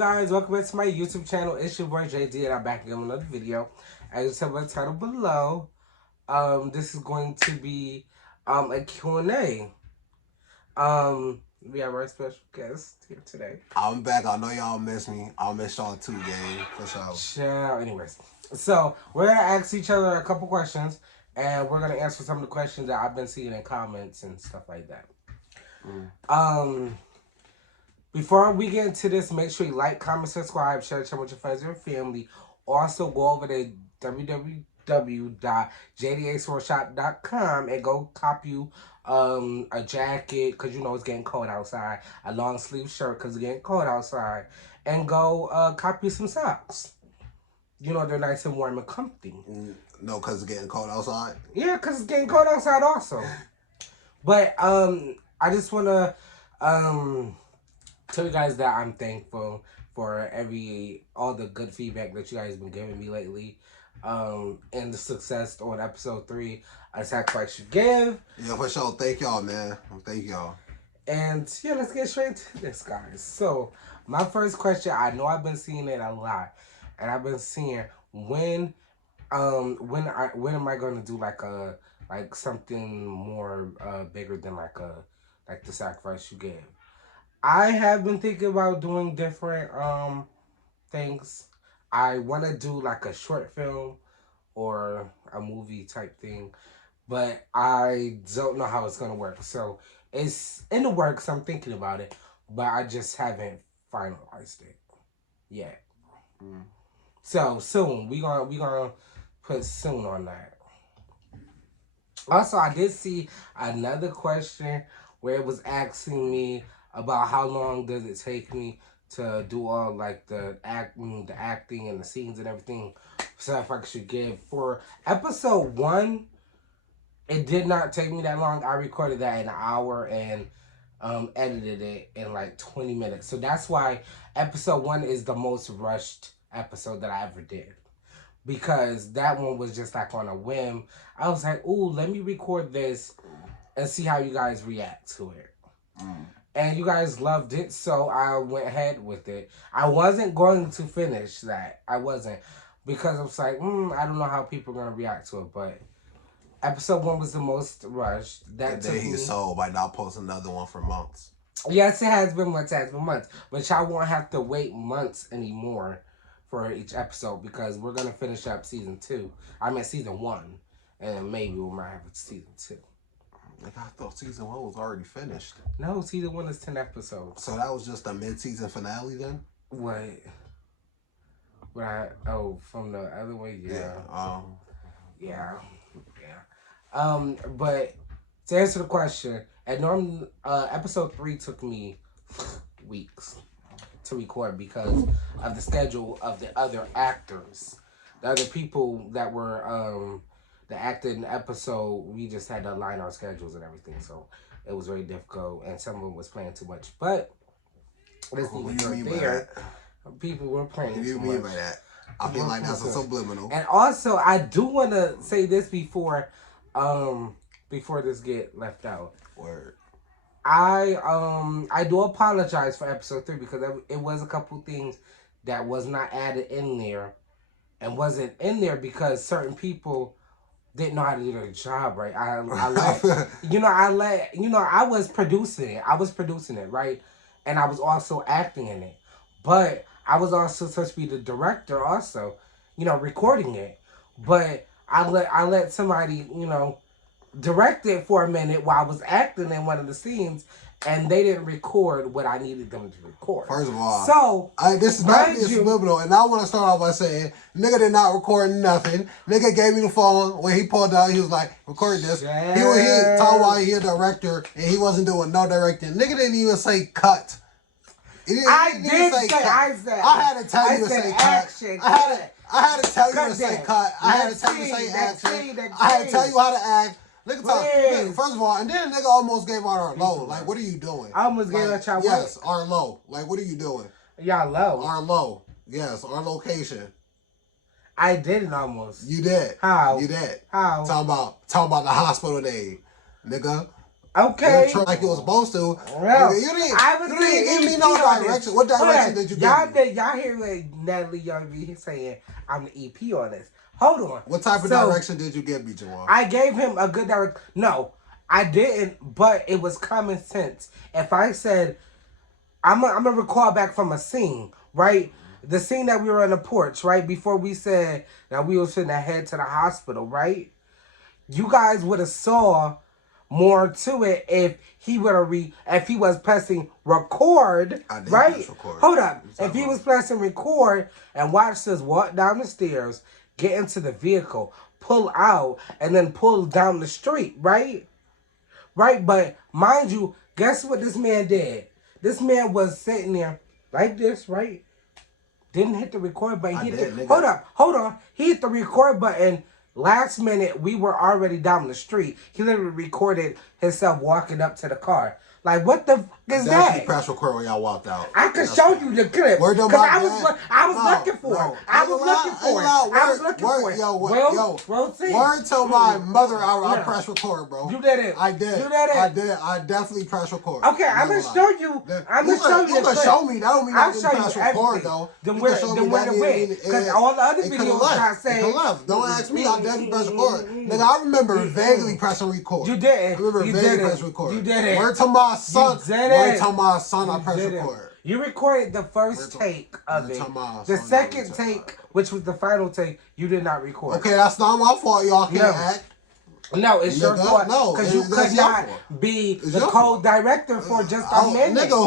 guys, welcome back to my YouTube channel. It's your boy JD and I'm back again with another video. As you tell by the title below, this is going to be a Q&A. We have our special guest here today. I'm back. I know y'all miss me. I'll miss y'all too, gang. For sure. Ciao. Anyways, so we're gonna ask each other a couple questions, and we're gonna answer some of the questions that I've been seeing in comments and stuff like that. Before we get into this, make sure you like, comment, subscribe, share with your friends and your family. Also, go over to www.jdasworkshop.com and go cop you a jacket because you know it's getting cold outside, a long sleeve shirt because it's getting cold outside, and go cop you some socks. You know, they're nice and warm and comfy. No, because it's getting cold outside? Yeah, because it's getting cold outside also. But I just want to tell you guys that I'm thankful for all the good feedback that you guys been giving me lately, and the success on episode 3 of Sacrifice You Give. Yeah, for sure. Thank y'all, man. Thank y'all. And yeah, let's get straight to this, guys. So my first question, I know I've been seeing it a lot, and I've been seeing when am I going to do like something more bigger than like the Sacrifice You Give. I have been thinking about doing different things. I want to do like a short film or a movie type thing, but I don't know how it's going to work. So it's in the works. I'm thinking about it, but I just haven't finalized it yet. So soon we gonna put soon on that. Also, I did see another question where it was asking me about how long does it take me to do all like the acting and the scenes and everything. So if I should give for episode 1, it did not take me that long. I recorded that in an hour and edited it in like 20 minutes. So that's why episode 1 is the most rushed episode that I ever did. Because that one was just like on a whim. I was like, ooh, let me record this and see how you guys react to it. And you guys loved it, so I went ahead with it. I wasn't going to finish that. I wasn't. Because I was like, I don't know how people are going to react to it. But episode 1 was the most rushed. That day he sold by not posting another one for months. Yes, it has been months. But y'all won't have to wait months anymore for each episode because we're going to finish up season 2. I mean season 1. And maybe we might have a season 2. Like, I thought season 1 was already finished. No, season 1 is 10 episodes. So that was just a mid-season finale then? What? From the other way? Yeah. Yeah. But to answer the question, episode 3 took me weeks to record because of the schedule of the other actors. The other people that were that acted in the episode, we just had to align our schedules and everything, so it was very difficult, and some of them was playing too much. But this there, people were playing too much. What do you mean by that? I feel like that's a subliminal. And also, I do want to say this before this get left out. Word. I do apologize for episode 3 because it was a couple things that was not added in there, and wasn't in there because certain people didn't know how to do their job right. I was producing it. Right, and I was also acting in it, but I was also supposed to be the director, also, recording it. But I let somebody, direct it for a minute while I was acting in one of the scenes, and they didn't record what I needed them to record. First of all, so this is not subliminal, and I want to start off by saying, nigga did not record nothing. Nigga gave me the phone when he pulled out. He was like, "Record this." Yeah. He was talking about he a director, and he wasn't doing no directing. Nigga didn't even say cut. I had to tell you to say action. I had to tell you to say cut. I had to tell you to say action. I had to tell you how to act. Look, first of all, and then a nigga almost gave out our low. Like, what are you doing? I almost gave out y'all Yes, our low. Like, what are you doing? Y'all low. Our low. Yes, our location. I didn't almost. You did. How? You did. How? Talking about the hospital name, nigga. Okay. Like it was supposed to. Well, You didn't give me no direction. What direction did you give me? Y'all hear what Natalie Young be saying? I'm the EP on this. Hold on. What type of direction did you give me, Jamal? I gave him a good direction. No, I didn't, but it was common sense. If I said, I'm gonna recall back from a scene, right? The scene that we were on the porch, right? Before we said that we were finna head to the hospital, right? You guys would have saw more to it if he would have if he was pressing record, I did right? press record. Hold up. If he was pressing record and watched us walk down the stairs, get into the vehicle, pull out, and then pull down the street, right? Right? But mind you, guess what this man did? This man was sitting there like this, right? Didn't hit the record button. Hold on. He hit the record button. Last minute, we were already down the street. He literally recorded himself walking up to the car. Like, what the f*** is that? He pressed record when y'all walked out. I could show you the clip. Because I was looking for it. I was looking for it. Word to my mother, I pressed record, bro. You did it. I did. You did it. I did. I definitely pressed record. Okay, I'm going to show you. I'm going to show you. You can show me. That don't mean I didn't press record, though. Then where to win. Because all the other videos I say. Don't ask me. I definitely pressed record. Nigga, I remember vaguely pressing record. You did. I remember vaguely pressing record. You did it. Word to my son. Word to my son, I pressed record. You recorded the first take of it. The second take, which was the final take, you did not record. Okay, that's not my fault. Y'all can't act. No, it's your fault. No, because you could not be the co-director for just a minute. Nigga,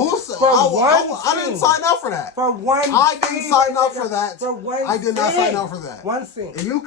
I didn't sign up for that. For one I didn't sign up for that. For one I did not sign up for that. One scene. And y'all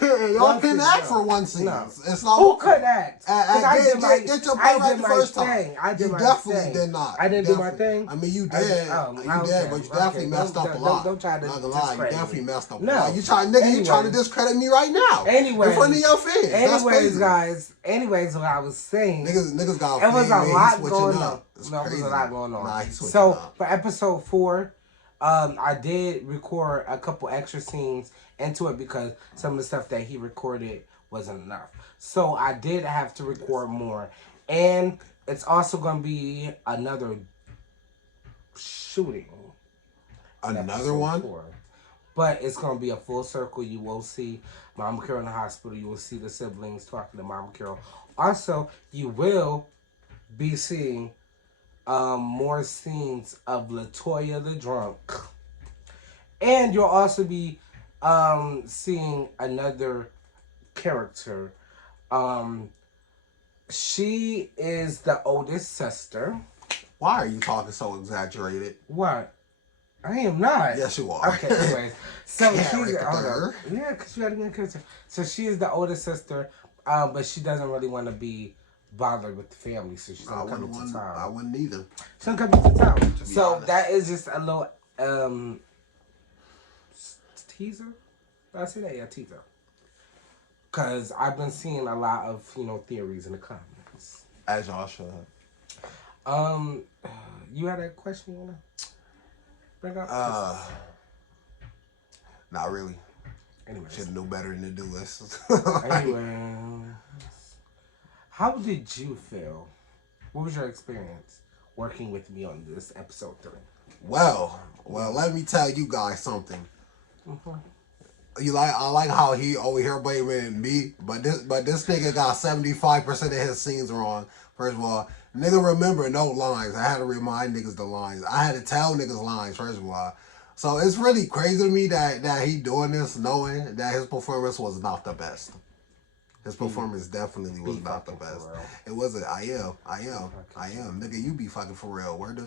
couldn't act for one scene. No. It's not who could act? Get your part right the first time. You definitely did not. I didn't do my thing. I mean, you did. You did, but you definitely messed up a lot. Don't try to lie. You definitely messed up a lot. You trying to discredit me right now. Anyway. In front of your fans. Anyways, guys. Anyways, what I was saying. Niggas got it was a lot going on. No, it was a lot going on. Nah, so for episode 4, I did record a couple extra scenes into it because some of the stuff that he recorded wasn't enough. So I did have to record more. And it's also going to be another shooting. Another one? 4. But it's going to be a full circle. You will see Mama Carol in the hospital. You will see the siblings talking to Mama Carol. Also, you will be seeing more scenes of LaToya the drunk. And you'll also be seeing another character. She is the oldest sister. Why are you talking so exaggerated? What? I am not. Yes, you are. Okay, anyways. So she's yeah, because you had to be a character. So she is the older sister, but she doesn't really want to be bothered with the family, so she's gonna come into town. I wouldn't either. She's gonna come into town. So that is just a little teaser. Did I say that? Yeah, teaser. Because I've been seeing a lot of theories in the comments. As y'all should. You had a question you wanna bring up? Not really. Anyway, should know better than to do this. Anyway, how did you feel? What was your experience working with me on this episode 3? Well, let me tell you guys something. I like how he over here blaming me, but this nigga got 75% of his scenes wrong. First of all, nigga remember no lines. I had to remind niggas the lines. I had to tell niggas lines, first of all. So it's really crazy to me that he doing this knowing that his performance was not the best. His performance definitely was not the best. It wasn't. I am. Nigga, you be fucking for real. Word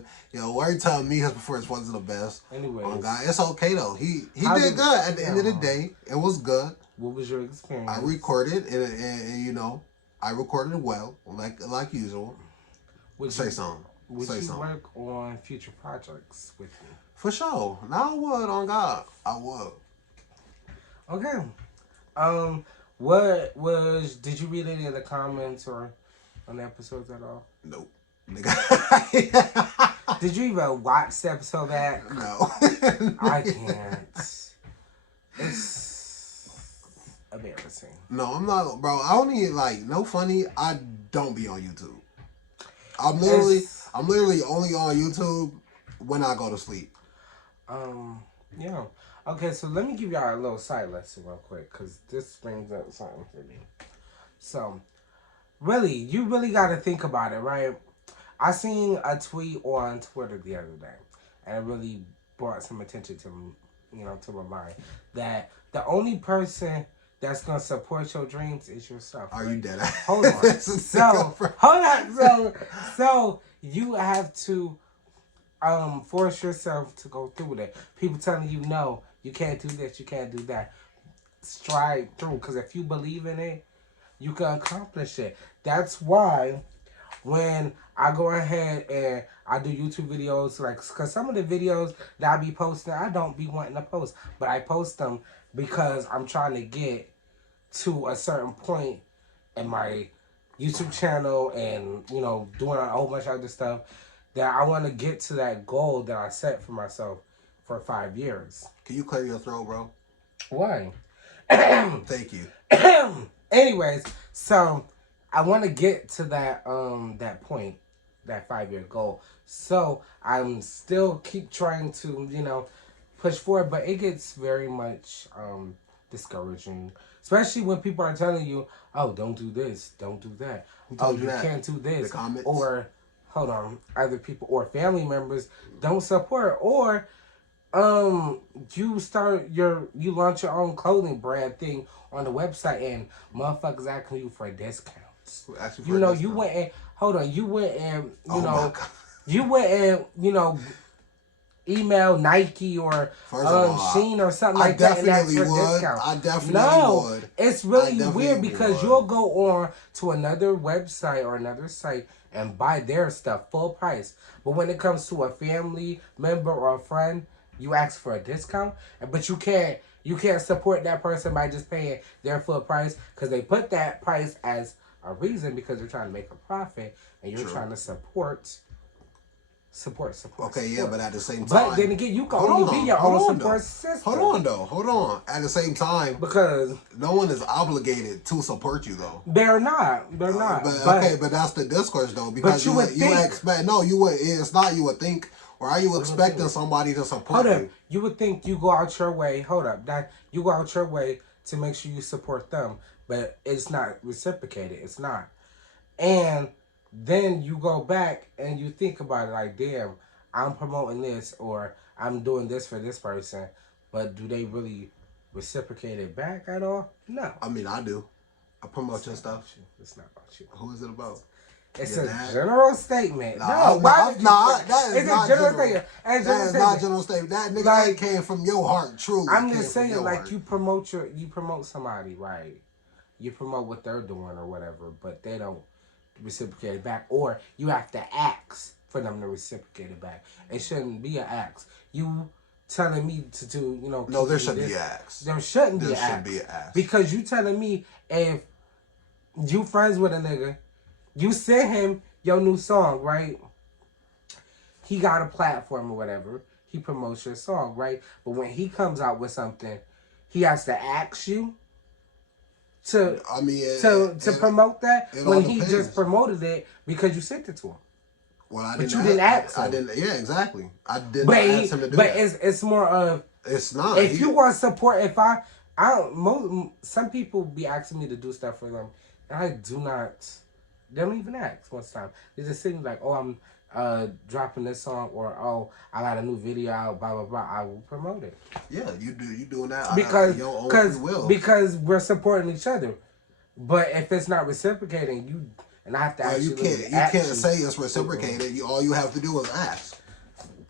telling me his performance wasn't the best. Anyway, it's okay though. He did good at the end of the day. It was good. What was your experience? I recorded and I recorded it well, like usual. Say something. Would you work on future projects with me? For sure. Now I would, on God. I would. Okay. Did you read any of the comments or on the episodes at all? Nope. Nigga. Did you even watch the episode back? No. I can't. It's embarrassing. No, I'm not, bro. I only, no funny, I don't be on YouTube. It's, I'm literally only on YouTube when I go to sleep. um, yeah. Okay, so let me give y'all a little side lesson real quick, because this brings up something for me. So, really, you really got to think about it, right? I seen a tweet on Twitter the other day, and it really brought some attention to me, to my mind, that the only person that's gonna support your dreams is yourself. Are Right? you dead? Hold on. So hold on. So you have to force yourself to go through that. People telling you no, you can't do this, you can't do that. Stride through, because if you believe in it, you can accomplish it. That's why when I go ahead and I do YouTube videos, like, because some of the videos that I be posting, I don't be wanting to post, but I post them because I'm trying to get to a certain point in my YouTube channel and, doing a whole bunch of other stuff that I want to get to that goal that I set for myself for 5 years. Can you clear your throat, bro? Why? Thank you. Anyways, so I want to get to that point, that 5 year goal. So I'm still keep trying to push forward, but it gets very much discouraging, especially when people are telling you, "Oh, don't do this, don't do that. Who Oh, told you you that? can't do The this," comments. or hold on, other people or family members don't support, or um you launch your own clothing brand thing on the website and motherfuckers asking you for discounts. Who asked you for a You discount? went and hold on, you went and Oh my god. you went and email Nike or First of all, Sheen or something I like that and ask definitely for would. discount. I definitely No, would. it's I really weird definitely because would. you'll go on to another website or another site and buy their stuff full price. But when it comes to a family member or a friend, you ask for a discount, but you can't support that person by just paying their full price, because they put that price as a reason because they're trying to make a profit and you're True. trying to support. Okay, yeah, but at the same time, But then again, you can only be your own support system. Hold on. At the same time, Because no one is obligated to support you though. they're not. They're not. But that's the discourse though, because you would think, expect you would it's not you would think, or are you expecting somebody to support hold up. you? You would think you go out your way. Hold up. That you go out your way to make sure you support them, but it's not reciprocated. It's not. And then you go back and you think about it like, damn, I'm promoting this or I'm doing this for this person, but do they really reciprocate it back at all? No. I mean, I do. I promote your stuff. It's not about you. Who is it about? It's Your a dad? general statement. That is not general general. statement. That is not general statement. That nigga that came from your heart, truly. I'm just saying, like, heart. you promote somebody, right? You promote what they're doing or whatever, but they don't reciprocate it back, or you have to ask for them to reciprocate it back. It shouldn't be an ask. You telling me to do, No, there should be an ask. There shouldn't be an ask. There should be an ask. Because you telling me if you friends with a nigga, you send him your new song, right? He got a platform or whatever. He promotes your song, right? But when he comes out with something, he has to ask you to promote that, when he just promoted it because you sent it to him. Well, I didn't. But you didn't ask him. I didn't. Yeah, exactly. I did not ask him to do that. But it's more of, it's not. If you want support, some people be asking me to do stuff for them, and I do not. They don't even ask most time. They just sitting like, oh, I'm dropping this song, or oh, I got a new video out, blah blah blah. I will promote it. Yeah, you doing that because your own free will. Because we're supporting each other. But if it's not reciprocating, and I have to actually you can't say it's reciprocated. All you have to do is ask.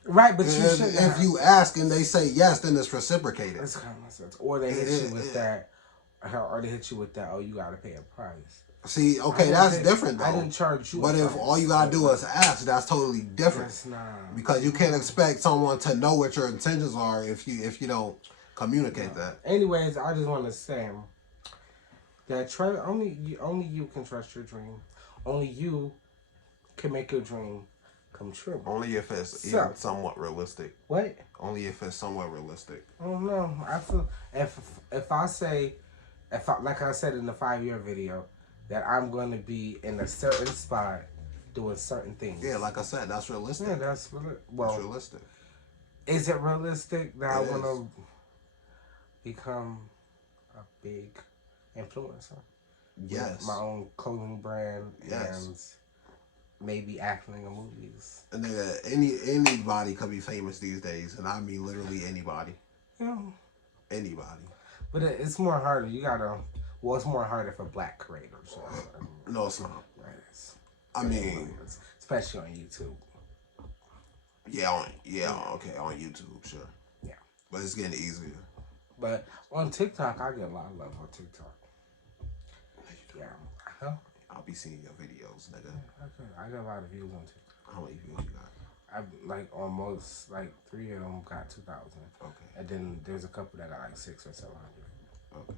Right, but if you ask and they say yes, then it's reciprocated. That's kind of sense. Or they hit you with that. Or they hit you with that. Oh, you gotta pay a price. See, okay, that's different though. I didn't charge you. But if all you gotta do is ask, that's totally different. That's not. Because you can't expect someone to know what your intentions are if you don't communicate that. Anyways, I just want to say that only you can trust your dream. Only you can make your dream come true. Only if it's even somewhat realistic. What? Only if it's somewhat realistic. I don't know. I feel if I say, like I said in the 5 year video, that I'm going to be in a certain spot doing certain things. Yeah, like I said, that's realistic. Yeah, that's realistic. Is it realistic that I It want is. to become a big influencer with my Yes. own clothing brand Yes. and maybe acting in movies? And anybody could be famous these days, and I mean literally anybody. Yeah, Anybody. but it's more harder. You gotta. Well, it's more harder for black creators. So, No, it's not. right, it's I mean, especially on YouTube. okay, on YouTube, sure. Yeah. But it's getting easier. But on TikTok, I get a lot of love on TikTok. Yeah. Huh? I'll be seeing your videos, nigga. I got a lot of views on TikTok. How many views you got? I like almost like 3 of them got 2,000. Okay. And then there's a couple that got like 600 or 700. Okay.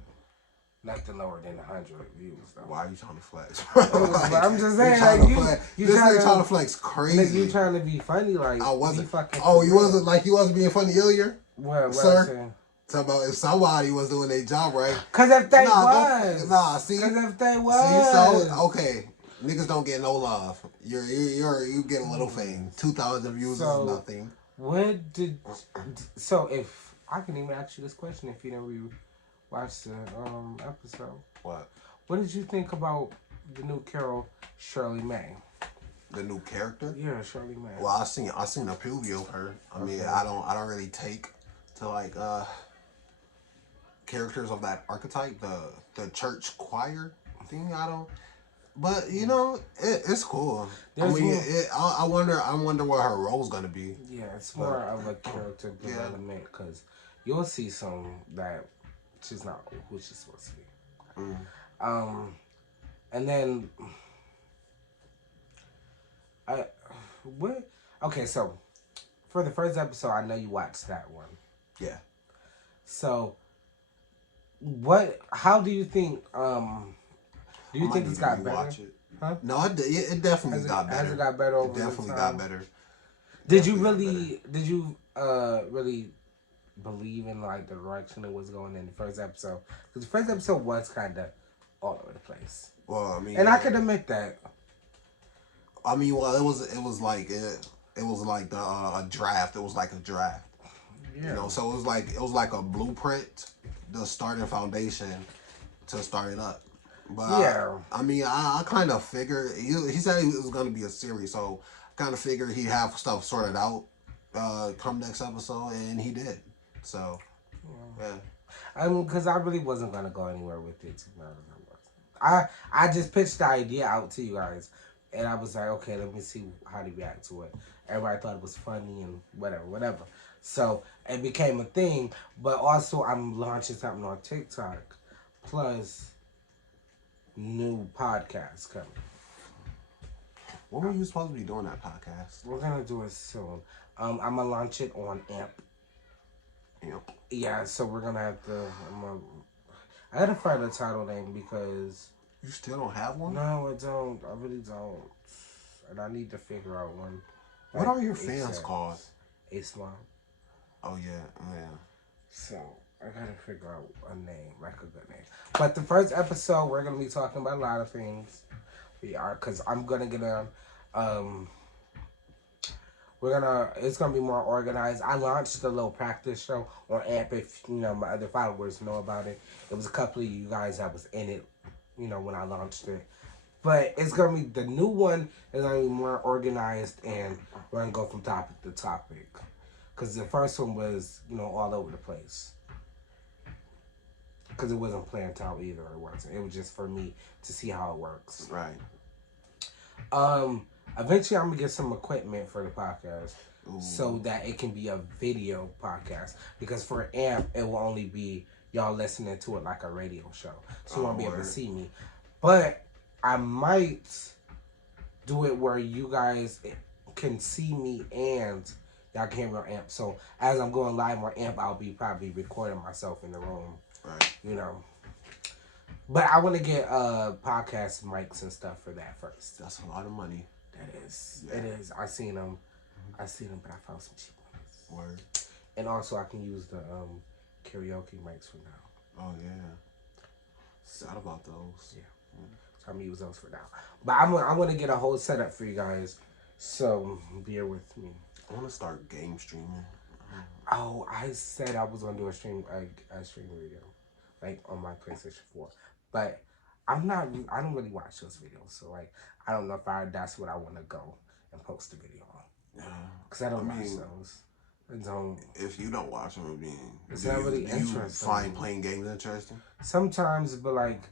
Nothing lower than 100 views though. Why are you trying to flex? Like, I'm just saying, like you trying to flex crazy. Like you trying to be funny, like I wasn't. You wasn't being funny earlier. What, sir? Talk about if somebody was doing their job right. Cause if they see. Cause if they was. See, so okay, niggas don't get no love. You get a little fame. 2,000 views is nothing. So if I can even ask you this question if you didn't watch the episode. What did you think about the new Carol Shirley May? The new character? Yeah, Shirley May. Well, I seen a preview of her. I mean, I don't really take to like characters of that archetype, the church choir thing. I don't. But you know, it's cool. I wonder what her role's gonna be. Yeah, it's more of a character development because you'll see some that she's not who she's supposed to be. And then Okay, so for the first episode, I know you watched that one. Yeah. So, how do you think? Do you think it's got better? Watch it. Huh? No, it definitely got better. Has it got better over It definitely time? got better. Did you really believe in like the direction it was going in the first episode? Because the first episode was kind of all over the place. Well, I mean, and I can admit that. I mean, well, it was like a draft. It was like a draft. Yeah. You know, so it was like a blueprint, the starting foundation to start it up. But yeah, I mean, I kind of figured he said it was going to be a series, so I kind of figured he'd have stuff sorted out come next episode, and he did. So yeah. I mean, because I really wasn't going to go anywhere with it. I just pitched the idea out to you guys, and I was like, okay, let me see how they react to it. Everybody thought it was funny and whatever. So it became a thing, but also I'm launching something on TikTok, plus new podcasts coming. When were you supposed to be doing that podcast? We're gonna do it soon. I'm gonna launch it on AMP. Yeah, so we're gonna have to. I gotta find a title name because you still don't have one. No, I don't. I really don't, and I need to figure out one. What are your fans called? Islam. Oh yeah. So I gotta figure out a name, like a good name. But the first episode, we're gonna be talking about a lot of things. Cause I'm gonna get on. It's gonna be more organized. I launched a little practice show on AMP. If my other followers know about it, it was a couple of you guys that was in it. When I launched it. But it's gonna be the new one is gonna be more organized, and we're gonna go from topic to topic. Cause the first one was all over the place. Cause it wasn't planned out either. It wasn't. It was just for me to see how it works. Right. Eventually, I'm gonna get some equipment for the podcast. Ooh. So that it can be a video podcast. Because for AMP, it will only be y'all listening to it like a radio show. So you won't be able to see me. But I might do it where you guys can see me and y'all can hear me on AMP. So as I'm going live on AMP, I'll be probably recording myself in the room. Right. But I want to get podcast mics and stuff for that first. That's a lot of money. That is. Yeah. It is. I seen them, but I found some cheap ones. Word. And also I can use the karaoke mics for now. Oh yeah. Sad about those. Yeah. I'm gonna use those for now. But I'm gonna get a whole setup for you guys. So bear with me. I want to start game streaming. Oh, I said I was gonna do a stream video, like on my PlayStation 4, but I'm not. I don't really watch those videos, so like I don't know if that's what I want to go and post a video on. Yeah, Cause I don't watch those. I don't. If you don't watch them, I mean, It's not really do you interesting. find playing games interesting? Sometimes, but like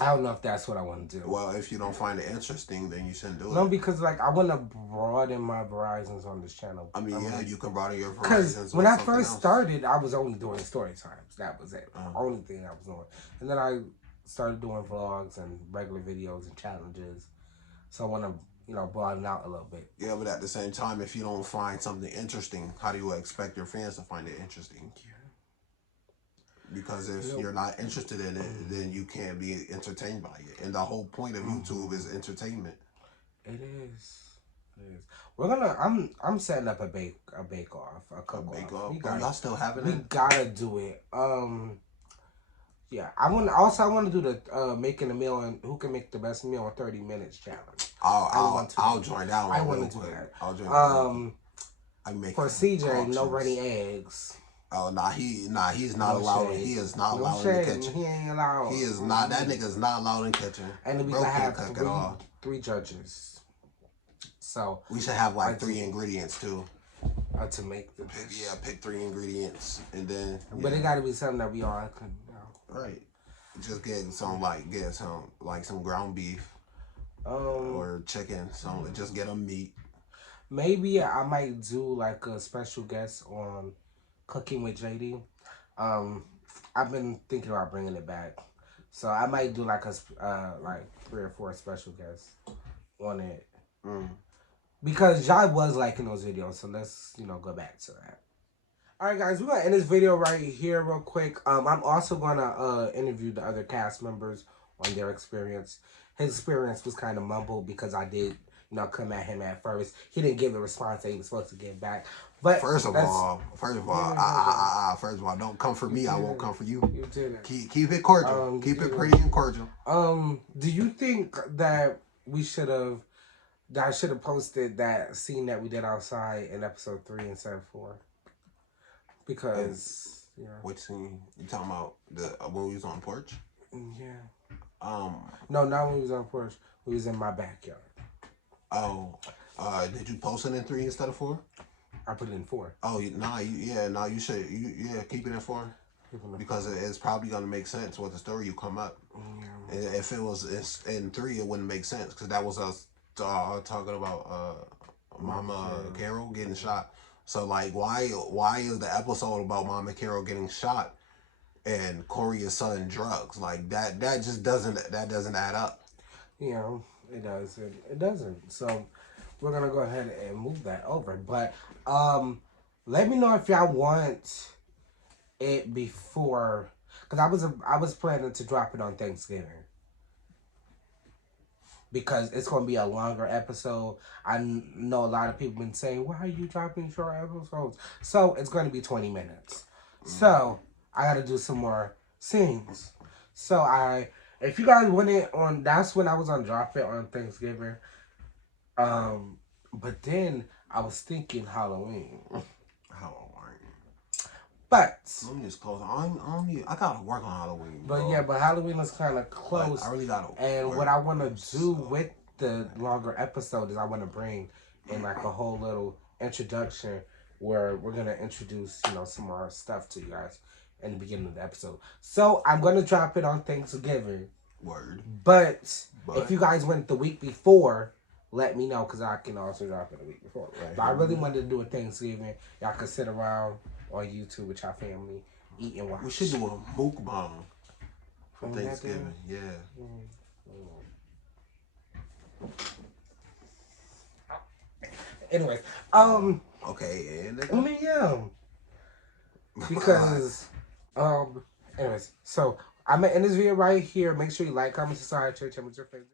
I don't know if that's what I want to do. Well, if you don't find it interesting, then you shouldn't do it. No, because like I want to broaden my horizons on this channel. I mean, yeah, you can broaden your Because horizons. when I first started, I was only doing story times. That was it. Only thing I was doing. And then I started doing vlogs and regular videos and challenges. So I want to, broaden out a little bit. Yeah, but at the same time, if you don't find something interesting, how do you expect your fans to find it interesting? Yeah. Because if you're not interested in it, then you can't be entertained by it. And the whole point of YouTube is entertainment. It is. It is. We're gonna. I'm setting up a bake off. A bake off. Y'all still having it? We gotta do it. Yeah. I want to do the making a meal and who can make the best meal in 30 minutes challenge. I'll join that one. I want to do that. I'll join that. I make for CJ, no runny eggs. Oh he's not allowed. Shade. He is not no allowed shade. in the kitchen. He ain't allowed. He is not. That nigga's not allowed in the kitchen. And then we can have three judges. So we should have like 3 ingredients too. To make the dish. Yeah, pick 3 ingredients and then. But it got to be something that we all can. Right. Just get some ground beef. Or chicken. Just get a meat. Maybe I might do like a special guest on Cooking with JD. I've been thinking about bringing it back, so I might do like 3 or 4 special guests on it. Because Jai was liking those videos, so let's go back to that. All right, guys, we're gonna end this video right here real quick. I'm also gonna interview the other cast members on their experience. His experience was kind of mumbled because I did come at him at first. He didn't give the response that he was supposed to give back. But first of all, don't come for me. I won't come for you. You didn't. Keep it cordial. Keep it pretty and cordial. Do you think that I should have posted that scene that we did outside in episode 3 instead of 4? Because which scene you talking about? When we was on the porch? Yeah. No, not when we was on the porch. We was in my backyard. Oh, did you post it in 3 instead of 4? I put it in 4. Oh, you should. Keep it in 4 because it's probably gonna make sense with the story you come up. Yeah. And if it was in 3, it wouldn't make sense because that was us talking about Mama Carol getting shot. So like, why is the episode about Mama Carol getting shot and Corey is selling drugs? Like that just doesn't add up. Yeah. It does. It doesn't. So we're gonna go ahead and move that over. But let me know if y'all want it before, because I was planning to drop it on Thanksgiving because it's gonna be a longer episode. I know a lot of people been saying, "Why are you dropping short episodes?" So it's gonna be 20 minutes. So I gotta do some more scenes. So if you guys want it on, that's when I was on drop it on Thanksgiving. But then I was thinking Halloween. But let me just close. I gotta work on Halloween. Bro. But Halloween is kind of close. Like, I really gotta. And what I want to do with the longer episode is I want to bring in like a whole little introduction where we're gonna introduce some more stuff to you guys in the beginning of the episode. So I'm gonna drop it on Thanksgiving. Word. But if you guys went the week before, let me know because I can also drop it the week before. Right. But I really wanted to do a Thanksgiving. Y'all can sit around on YouTube with your family, eat and watch. We should do a mukbang for Thanksgiving. Yeah. Anyways, okay, and I mean, yeah. Because, anyways, so I'm gonna end this video right here. Make sure you like, comment, subscribe, share, with your friends.